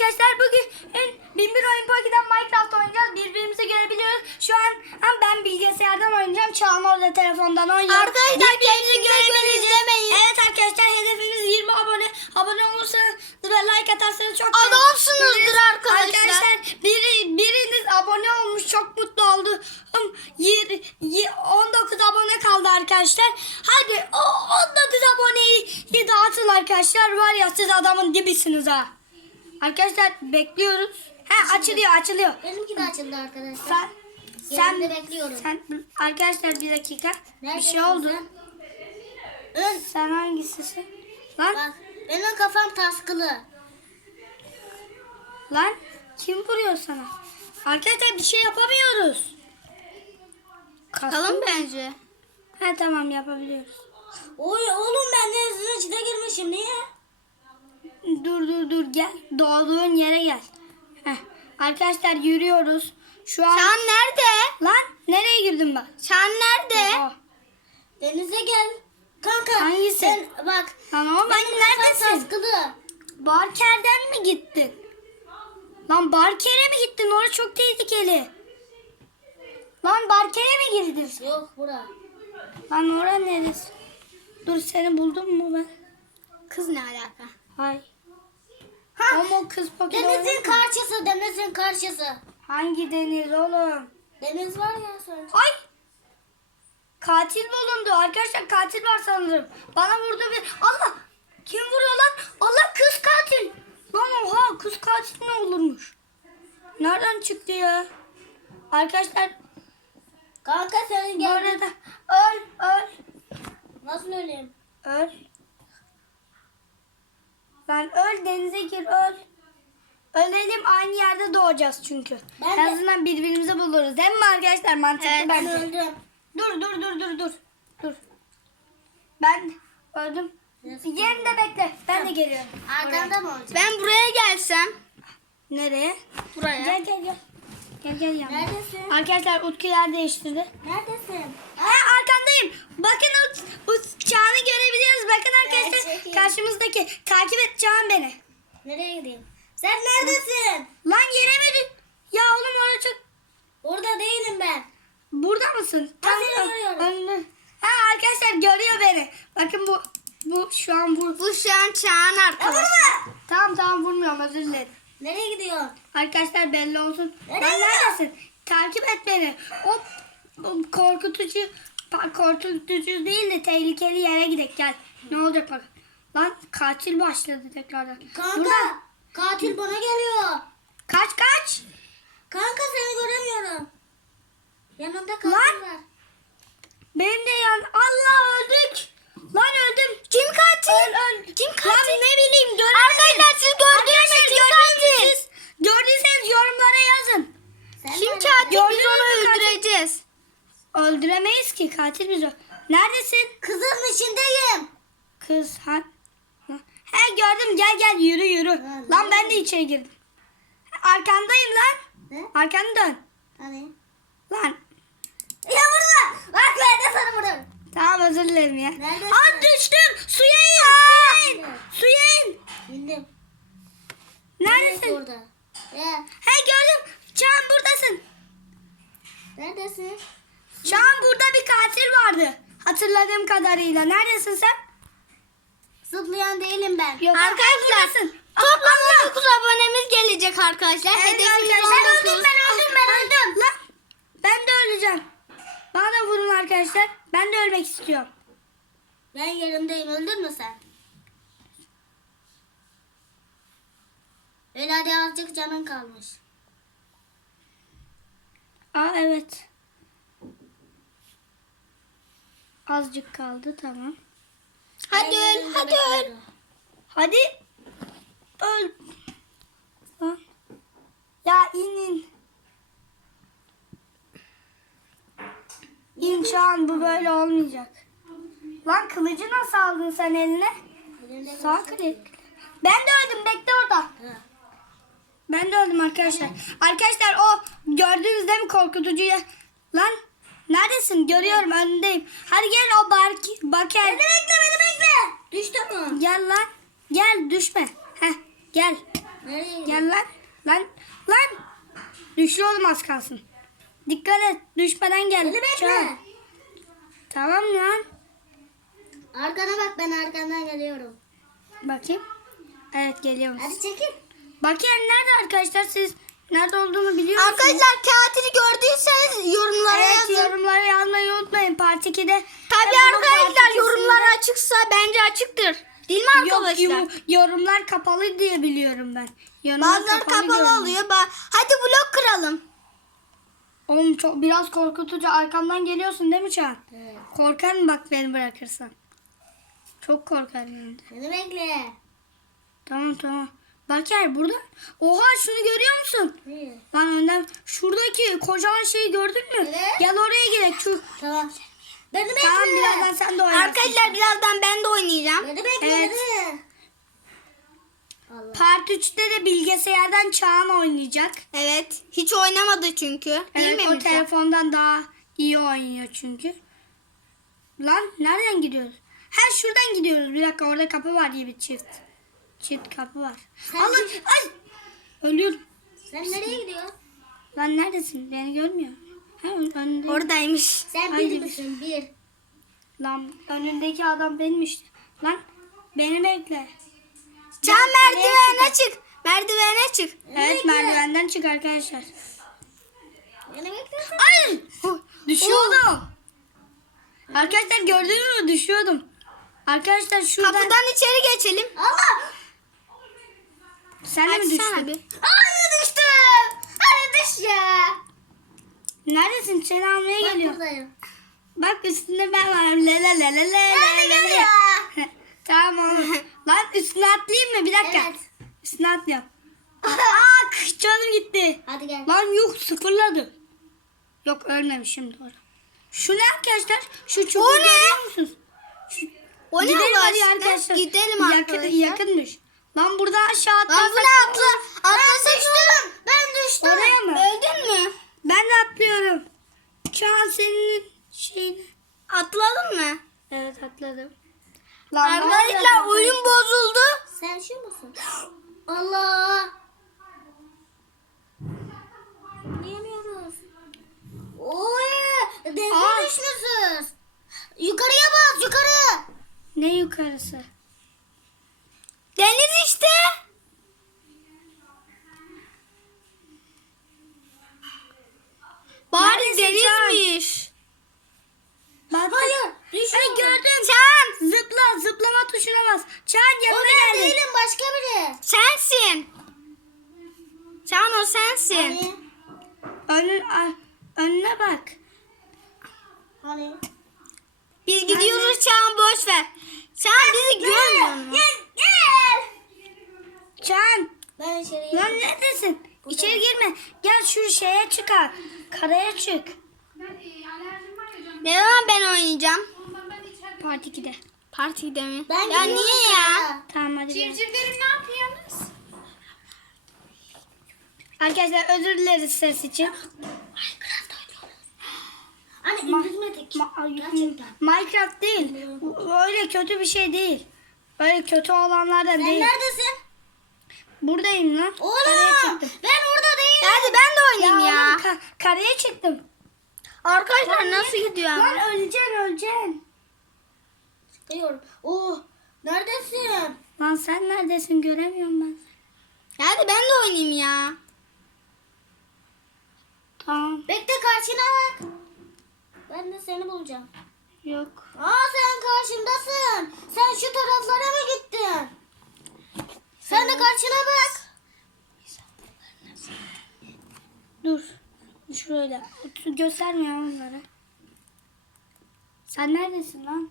arkadaşlar bugün Binbir Oyun Poki'den Minecraft oynayacağız. Birbirimizi görebiliyoruz. Şu an hem ben bilgisayardan oynayacağım. Çağan orada telefondan oynuyor. Arkadaşlar Birbirimizi izlemeyin. Evet arkadaşlar hedefimiz 20 abone. Abone olursanız ve like atarsanız çok Adamsınızdır arkadaşlar. Arkadaşlar biri, biriniz abone olmuş çok mutlu oldu. Hım, yir- yi- 19 abone kaldı arkadaşlar. Hadi o 19 aboneyi dağıtın arkadaşlar. Var ya siz adamın dibisiniz ha. Arkadaşlar bekliyoruz. He açılıyor açılıyor. Benimki de açıldı arkadaşlar. Sen Yerinde sen bekliyorum. sen arkadaşlar bir dakika. bir Neredesin şey oldu. sen? Ön. Sen hangisisin? Lan Bak benim kafam taskılı. lan kim vuruyor sana? Arkadaşlar bir şey yapamıyoruz. Kalın bence. He tamam yapabiliyoruz. Oy oğlum ben denizin içine girmişim niye? Dur dur dur gel. Doğduğun yere gel. Heh. Arkadaşlar yürüyoruz. Şu an... Çağan nerede? Lan nereye girdim ben? Çağan nerede? Oha. Denize gel. Kanka. Hangisi? Sen, bak. Lan oğlum ben Benim kafam neredesin? taskılı. Barker'den mi gittin? Lan Barker'e mi gittin? Orası çok tehlikeli. Lan Barker'e mi girdin? Yok bura. Lan orası neresi? Dur seni buldum mu ben? Kız ne alaka? Hay. Ha. Ama o kız Pokemon. Denizin karşısı, denizin karşısı. Hangi deniz oğlum? Deniz var ya sonra. Ay! Katil bulundu. Arkadaşlar katil var sanırım. Bana vurdu bir... Allah! Kim vuruyor lan? Allah kız katil. Lan oha kız katil ne olurmuş? Nereden çıktı ya? Arkadaşlar Kanka senin bu gel. arada öl öl Nasıl öleyim? öl. Ben öl denize gir öl. Ölelim aynı yerde doğacağız çünkü. Ben en de- azından birbirimizi buluruz. Değil mi arkadaşlar? Mantıklı Ben bence. öldüm. Dur dur dur dur dur. Dur. Ben öldüm. Yerinde bekle. Ben de geliyorum. Arkanda mı olacak? Ben buraya gelsem. Nereye? Buraya. Gel gel gel. Gel gel yanıma. Neredesin? Arkadaşlar Utku yer değiştirdi. Neredesin? Arkandayım. Bakın Ut, Ut Çağan'ı görebiliyoruz. Bakın arkadaşlar Evet, karşımızdaki. Takip et Çağan beni. Nereye gideyim? Sen neredesin? Lan yere mi Ya oğlum orada çok... Orada değilim ben. Burada mısın? Seni ö- görüyorum. Ha arkadaşlar görüyor beni. Bakın bu bu şu an bu. Bu şu an Çağan arkadaşlar. Tamam tamam vurmuyorum özür dilerim. Nereye gidiyorsun? Arkadaşlar belli olsun. Nereye gidiyorsun? neredesin? Takip et beni. Hop. Korkutucu korkutucu değil de tehlikeli yere gidelim gel. Ne olacak bak. Lan katil başladı tekrardan. Kanka. Burada. Katil bana geliyor. Kaç kaç. Kanka seni göremiyorum. Yanında katil Lan. var. Benim de yan. Allah öldük. Lan öldüm. Kim katil? Öl, öl. Kim katil? Lan ne bileyim göremedim. Arkadaşlar siz gördünüz mü? Kim gördünüz katil? Gördüyseniz yorumlara yazın. Sen Kim katil? Gördün Biz onu öldüreceğiz. Öldüremeyiz ki katil biz o. Neredesin? Kızın içindeyim. Kız ha. ha. He gördüm gel gel yürü yürü. Ha, lan ben de içeri girdim. Arkandayım lan. Ne? Arkanı dön. Hani? Lan. Ya burada. Bak ben de sana vururum. Tamam özür dilerim ya. Neredesin? Aa düştüm. Suya in. Suya in. Suya in. Bildim. Neredesin? Burada. Ya. He gördüm. Çağan buradasın. Neredesin? Çağan burada bir katil vardı. Hatırladığım kadarıyla. Neredesin sen? Zıplayan değilim ben. Yok, Arkadaşlar buradasın. toplam 19 abonemiz gelecek arkadaşlar. Evet Hedefimiz arkadaşlar. 19. Ben öldüm ben öldüm ben öldüm. Lan. Ben de öleceğim. Bana da vurun arkadaşlar. Ben de ölmek istiyorum. Ben yerimdeyim. Öldün mü sen? Öyle hadi azıcık canın kalmış. Aa evet. Azıcık kaldı tamam. Hadi öl, hadi öl. Hadi öl. Lan. Ya inin. İn Çağan bu böyle olmayacak. Lan kılıcı nasıl aldın sen eline? Sağ klik. Ben de öldüm bekle orada. Ha. Ben de öldüm arkadaşlar. Arkadaşlar o gördünüz değil mi korkutucu? Lan neredesin? Görüyorum önündeyim. Hadi gel o barki, baker. Beni bekle beni bekle. Düştü mü? Gel lan. Gel düşme. Heh gel. Nereye? Gel lan. Lan. Lan. Düşüyorum az kalsın. Dikkat et. Düşmeden gel. Beni bekle. Tamam lan. Arkana bak ben arkandan geliyorum. Bakayım. Evet geliyoruz. Hadi çekil. Bakayım nerede arkadaşlar siz nerede olduğunu biliyor? Arkadaşlar kağıtını gördüyseniz yorumlara Evet yazın. yorumlara yazmayı unutmayın. Part 2'de. Tabii zaman arkadaşlar part 2'sinde yorumlar açıksa bence açıktır. Değil mi Yok, arkadaşlar? yorum- yorumlar kapalı diye biliyorum ben. Yorumlar Bazıları kapalı görünüyor. oluyor. Ba- Hadi blok kıralım. Oğlum çok biraz korkutucu. Arkamdan geliyorsun değil mi Çağan? Evet. Korkar mı bak beni bırakırsan? Çok korkarım. Beni bekle. Tamam tamam. Baker burada. Oha şunu görüyor musun? Hayır. Lan önden şuradaki kocaman şeyi gördün mü? Evet. Gel oraya gidelim. Şu... Tamam. Beni bekle. Tamam birazdan sen de oynarsın. Arkadaşlar birazdan ben de oynayacağım. Beni bekle. Evet. Allah. Part 3'te de bilgisayardan Çağan oynayacak. Evet. Hiç oynamadı çünkü. Değil Evet mi o telefondan daha iyi oynuyor çünkü. Lan nereden gidiyoruz? Ha şuradan gidiyoruz. Bir dakika orada kapı var diye bir çift. Çift kapı var. Sen Allah bir- ay ölüyorum. Sen nereye gidiyorsun? Lan neredesin? Beni görmüyor. Ha önünde. Oradaymış. Sen bir misin? Bir. Lan önündeki adam benim işte. Lan beni bekle. Can Ben merdivene çık. Merdivene çık. Evet bekle. merdivenden çık arkadaşlar. Beni bekle. Ay! Düşüyordum. Arkadaşlar gördünüz mü? Düşüyordum. Arkadaşlar şuradan Kapıdan içeri geçelim. Allah. Sen de mi düştün? bir. Ay düştüm. Hadi düş ya. Neredesin? Seni almaya Bak geliyor. buradayım. Bak üstünde ben varım. Le le le le le Hadi gel ya. tamam oğlum. Lan üstüne atlayayım mı? Bir dakika. Evet. Üstüne atlayalım. Aa canım gitti. Hadi gel. Lan yok sıfırladı. Yok ölmemişim doğru. Şu ne arkadaşlar? Şu çubuğu görüyor musunuz? Şu... O ne Gidelim hadi arkadaşlar. Gidelim Yakın, arkadaşlar. yakınmış. Lan burada aşağı Lan atlarsak. bu ne atla? Ben düştüm. Ben düştüm. Oraya mı? Öldün mü? Ben de atlıyorum. Şu an senin şeyin. Atladın mı? Evet atladım. Lan Arkadaşlar oyun bozuldu. Sen şu musun? Allah. Diyemiyoruz. Oy. Denize düşmüşsünüz. Yukarıya bas yukarı. Ne yukarısı? Deniz işte. Bari denizmiş. Bak, Hayır. Ay gördüm. Sen. Zıpla zıplama tuşuna bas. Çağan O yanına ben geldi. değilim başka biri. Sensin. Sen o sensin. Hani? Önün, önüne bak. Hani? Biz gidiyoruz Çağan boş ver. Sen bizi görmüyor musun? Çağan Ben içeriye. lan neredesin? İçeri girme. Gel şu şeye çıkar. Karaya çık. Ne zaman ben oynayacağım? Part 2'de. Partide mi? Ben ya niye ya? yukarı. Tamam hadi. Civcivlerim ne yapıyorsunuz? Arkadaşlar özür dileriz ses için. Anne indirmedik. Ma- Gerçekten. Minecraft değil. Öyle kötü bir şey değil. Öyle kötü olanlardan Sen değil. neredesin? Buradayım lan. Oğlum çıktım. ben orada değilim. Hadi ben de oynayayım ya. oğlum, ka- karaya çıktım. Arkadaşlar nasıl gidiyor Lan ama? öleceksin öleceksin. Diyorum. Oh neredesin? Lan sen neredesin göremiyorum ben. Hadi ben de oynayayım ya. Tamam Bekle karşına bak. Ben de seni bulacağım. yok. Aa sen karşımdasın. Sen şu taraflara mı gittin? Sen de karşına bak. Dur. Şöyle. Gösterme ya onları. Sen neredesin lan?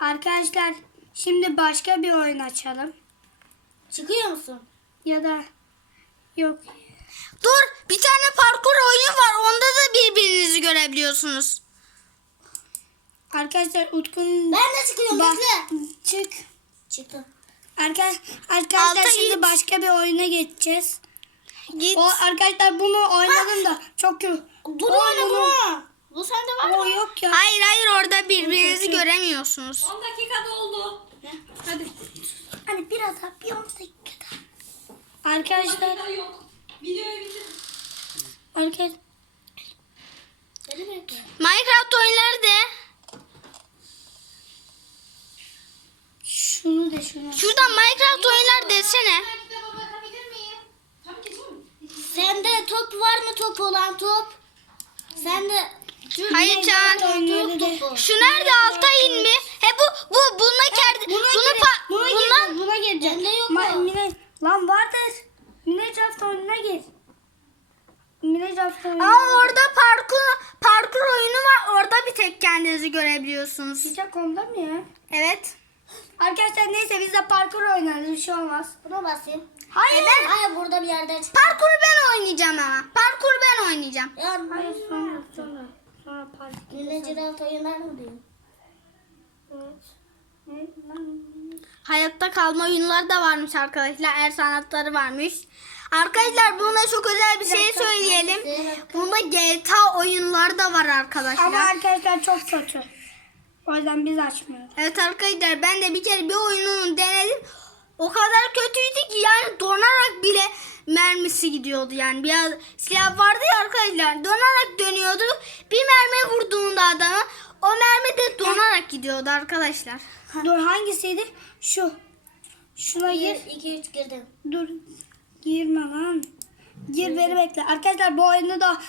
Arkadaşlar şimdi başka bir oyun açalım. Çıkıyor musun? Ya da yok. Dur bir tane parkur oyunu var. Onda da birbirinizi görebiliyorsunuz. Arkadaşlar Utku'nun Ben de çıkıyorum bekle. çık. Çıktım. Arka- arkadaşlar Alta şimdi git. başka bir oyuna geçeceğiz. Git. O arkadaşlar bunu oynadım da çok kötü. Dur O öyle bunu- bu. Sende var O mı? yok ya. Hayır hayır orada birbirinizi göremiyorsunuz. 10 dakika doldu. Hadi. Hani biraz daha bir 10 dakika daha. Arkadaşlar. Dakika yok. Videoyu bitir. Arkadaşlar. Minecraft oyunları de. Şunu da şunu. Şuradan Minecraft oyunlar desene. Kitaba bakabilir miyim? Tabii ki canım. Sende top var mı top olan top? Sende Hayır Can. Şu nerede alta in mi? He bu bu bununla kerdi. Buna Bunu pa Buna bundan gireceğim. Buna gireceğim. Bende yok Ma- o. Mine, lan vardır. Minecraft oyununa gir. Minecraft oyununa Ama orada parkur parkur oyunu var. Orada bir tek kendinizi görebiliyorsunuz. Sıcak onda mı ya? Evet. Arkadaşlar neyse biz de parkur oynarız bir şey olmaz. buna basayım. Hayır. Hayır burada bir yerde çık. Parkuru ben oynayacağım ama. Parkuru ben oynayacağım. Ya Hayır sonra sonra. Sonra parkur. Minecraft oyunlar mı diyeyim? Evet. Hayatta kalma oyunları da varmış arkadaşlar. Er sanatları varmış. Arkadaşlar bunda çok özel bir şey söyleyelim. Bunda GTA oyunları da var arkadaşlar. Ama arkadaşlar çok kötü. O yüzden biz açmıyoruz. Evet arkadaşlar ben de bir kere bir oyununu denedim. O kadar kötüydü ki yani donarak bile mermisi gidiyordu yani. Biraz silah vardı ya arkadaşlar donarak dönüyordu. Bir mermi vurduğunda adama o mermi de donarak gidiyordu arkadaşlar. Dur hangisiydi? Şu. Şuna gir. 1, 2, 3 girdim. Dur. Girme lan. Gir beni bekle. Arkadaşlar bu oyunu da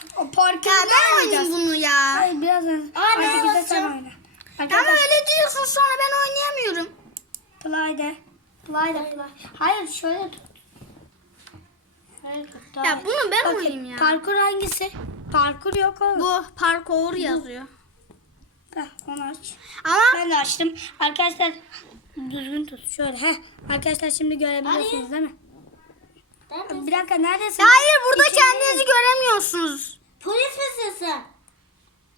ben oynayacağız. bunu ya. Hayır birazdan. Aa, Hadi neye bir de sen oyna. Ama öyle diyorsun sonra ben oynayamıyorum. play de. Play de play. Hayır şöyle tut. Hayır Ya bunu ben Bakın, oynayayım ya. Parkur hangisi? Parkur yok oğlum. Bu parkour yazıyor. Heh, onu aç. Ama Ben de açtım. Arkadaşlar düzgün tut. Şöyle. Heh. Arkadaşlar şimdi görebiliyorsunuz değil mi? Neredesin? Bir dakika neredesin? hayır burada kendinizi göremiyorsunuz. Polis misin sen?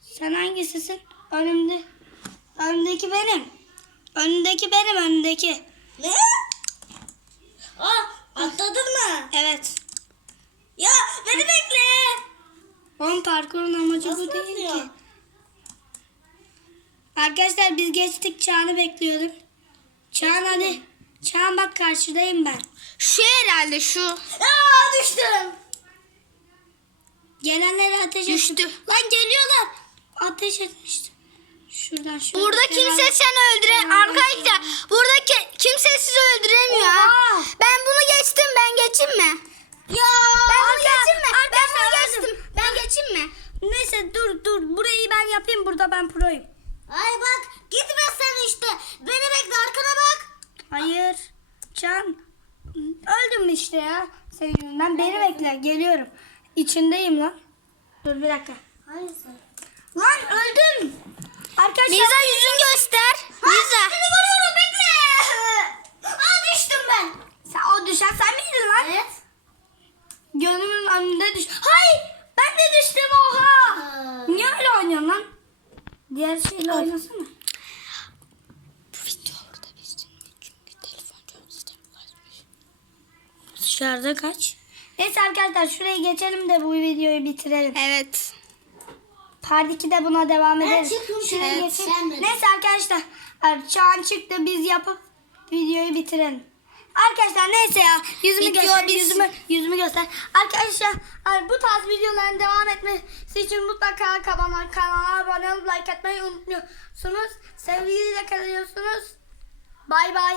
Sen hangisisin? Önümde. Önümdeki benim. Önündeki benim önündeki. Ne? Aa atladın mı? Evet. Ya beni bekle. Onun Nasıl bu değil yapıyor? ki. Arkadaşlar biz geçtik Çağan'ı bekliyordum. Çağan hadi. Çağan bak karşıdayım ben. Şu herhalde şu. Aa düştüm. Gelenleri ateş ettim. Düştü. Lan geliyorlar. Ateş etmiştim. Şuradan şuradan. Burada kimse seni öldüre arkadaşlar burada ki- kimse sizi öldüremiyor ha. Oha. Ben bunu geçtim ben geçeyim mi? Ya. Ben bunu geçeyim mi? Ben Arkadaşlar bunu öldüm. geçtim. Ben geçeyim mi? Neyse dur dur. Burayı ben yapayım. Burada ben proyum. Ay bak gitme sen işte. Beni bekle arkana bak. Hayır. Can. Öldüm işte ya. Senin yüzünden. Beni bekle. Geliyorum. İçindeyim lan. Dur bir dakika. Hayır sen. Lan öldüm. Arkadaşlar. Liza yüzün göster. Liza. Seni vuruyorum bekle. Aa düştüm ben. Sen o düşen sen miydin lan? Evet. Gönlümün önünde düş. Hay! Ben de düştüm oha. Niye öyle oynuyorsun lan? Diğer şeyle oynasana. Bu video orada bizim çünkü telefon çok sistem Dışarıda kaç? Neyse arkadaşlar şuraya geçelim de bu videoyu bitirelim. Evet. Part 2'de buna devam ederiz. çıktım Şuraya şimdi, geçelim. sen de. Neyse arkadaşlar. Çağan çıktı biz yapıp videoyu bitirelim. Arkadaşlar neyse ya yüzümü Video göster biz- yüzümü yüzümü göster. Arkadaşlar bu tarz videoların devam etmesi için mutlaka kanala, kanala abone olup like atmayı unutmuyorsunuz. Sevgiyle kalıyorsunuz. Bay bay.